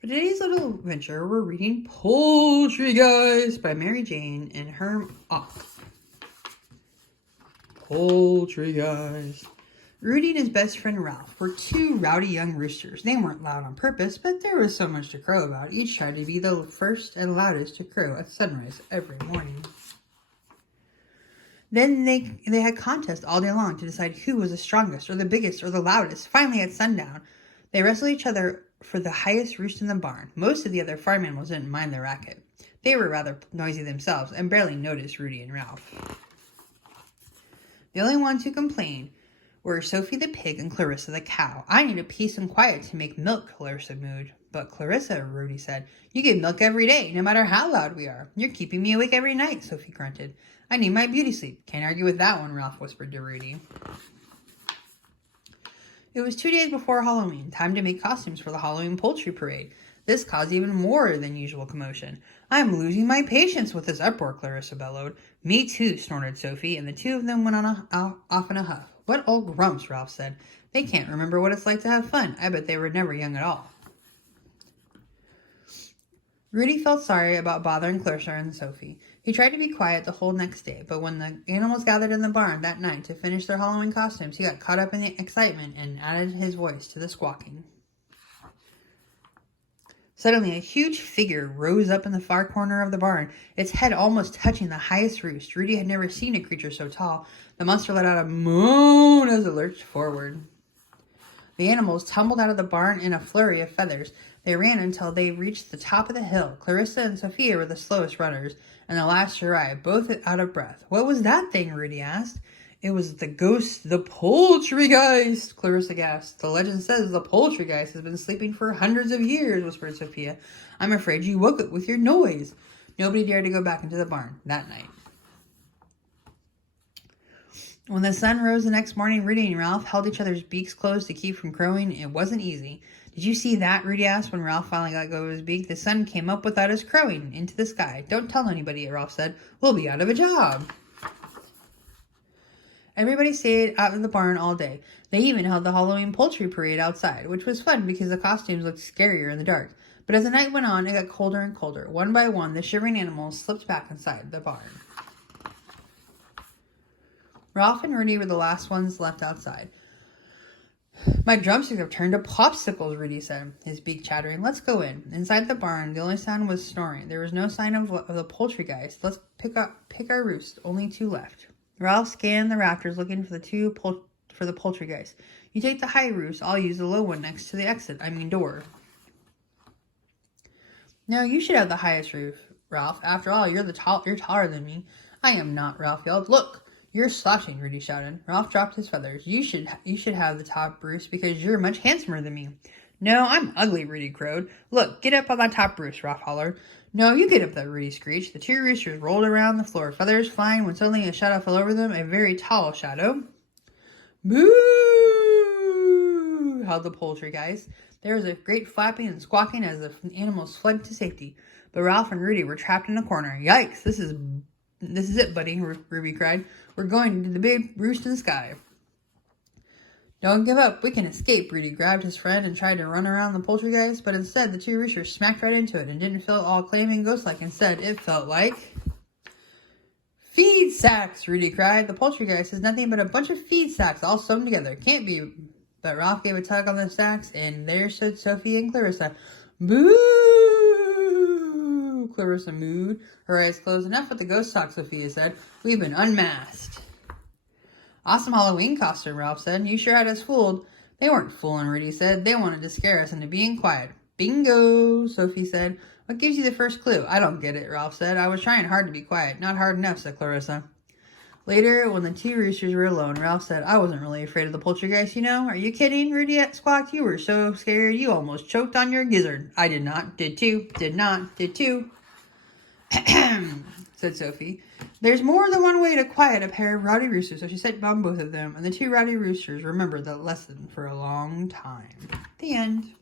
For today's little adventure, we're reading Poultrygeist by Mary Jane and Herm Ock. Poultrygeist. Rudy and his best friend Ralph were two rowdy young roosters. They weren't loud on purpose, but there was so much to crow about. Each tried to be the first and loudest to crow at sunrise every morning. Then they had contests all day long to decide who was the strongest or the biggest or the loudest. Finally, at sundown, they wrestled each other for the highest roost in the barn. Most of the other farm animals didn't mind the racket. They were rather noisy themselves and barely noticed Rudy and Ralph. The only ones who complained were Sophie the pig and Clarissa the cow. I need a peace and quiet to make milk, Clarissa mooed. But Clarissa, Rudy said, you get milk every day, no matter how loud we are. You're keeping me awake every night, Sophie grunted. I need my beauty sleep. Can't argue with that one, Ralph whispered to Rudy. It was 2 days before Halloween, time to make costumes for the Halloween poultry parade. This caused even more than usual commotion. I'm losing my patience with this uproar, Clarissa bellowed. Me too, snorted Sophie, and the two of them went off in a huff. What old grumps, Ralph said. They can't remember what it's like to have fun. I bet they were never young at all. Rudy felt sorry about bothering Clarissa and Sophie. He tried to be quiet the whole next day, but when the animals gathered in the barn that night to finish their Halloween costumes, he got caught up in the excitement and added his voice to the squawking. Suddenly, a huge figure rose up in the far corner of the barn, its head almost touching the highest roost. Rudy had never seen a creature so tall. The monster let out a moan as it lurched forward. The animals tumbled out of the barn in a flurry of feathers. They ran until they reached the top of the hill. Clarissa and Sophia were the slowest runners, and the last to arrive, both out of breath. What was that thing? Rudy asked. It was the ghost, the Poultrygeist, Clarissa gasped. The legend says the Poultrygeist has been sleeping for hundreds of years, whispered Sophia. I'm afraid you woke it with your noise. Nobody dared to go back into the barn that night. When the sun rose the next morning, Rudy and Ralph held each other's beaks closed to keep from crowing. It wasn't easy. Did you see that? Rudy asked when Ralph finally got go of his beak. The sun came up without us crowing into the sky. Don't tell anybody, Ralph said. We'll be out of a job. Everybody stayed out of the barn all day. They even held the Halloween poultry parade outside, which was fun because the costumes looked scarier in the dark. But as the night went on, it got colder and colder. One by one, the shivering animals slipped back inside the barn. Ralph and Rudy were the last ones left outside. My drumsticks have turned to popsicles, Rudy said, his beak chattering. Let's go in. Inside the barn, the only sound was snoring. There was no sign of the Poultrygeist. Let's pick our roost. Only two left. Ralph scanned the rafters looking for the Poultrygeist. You take the high roost. I'll use the low one next to the door. No, you should have the highest roof, Ralph. After all, you're taller than me. I am not, Ralph yelled. Look! You're slouching, Rudy shouted. Ralph dropped his feathers. You should have the top roost because you're much handsomer than me. No, I'm ugly, Rudy crowed. Look, get up on my top roost, Ralph hollered. No, you get up there, Rudy screeched. The two roosters rolled around the floor, feathers flying when suddenly a shadow fell over them, a very tall shadow. Moo! howled the Poultrygeist. There was a great flapping and squawking as the animals fled to safety. But Ralph and Rudy were trapped in a corner. Yikes, this is it, buddy, Ruby cried. We're going to the big roost in the sky. Don't give up. We can escape. Rudy grabbed his friend and tried to run around the Poultrygeist, but instead the two roosters smacked right into it and didn't feel all claiming ghost-like. Instead, it felt like feed sacks, Rudy cried. The Poultrygeist is nothing but a bunch of feed sacks all sewn together. Can't be. But Ralph gave a tug on the sacks, and there stood Sophie and Clarissa. Boo! Clarissa mooed, her eyes closed. Enough with the ghost talk, Sophia said. We've been unmasked. Awesome Halloween costume, Ralph said. You sure had us fooled. They weren't fooling, Rudy said. They wanted to scare us into being quiet. Bingo, Sophie said. What gives you the first clue? I don't get it, Ralph said. I was trying hard to be quiet. Not hard enough, said Clarissa. Later, when the two roosters were alone, Ralph said, I wasn't really afraid of the Poultrygeist, you know. Are you kidding? Rudy squawked. You were so scared you almost choked on your gizzard. I did not. Did too. Did not. Did too. Said Sophie. There's more than one way to quiet a pair of rowdy roosters, so she set on both of them, and the two rowdy roosters remembered that lesson for a long time. The end.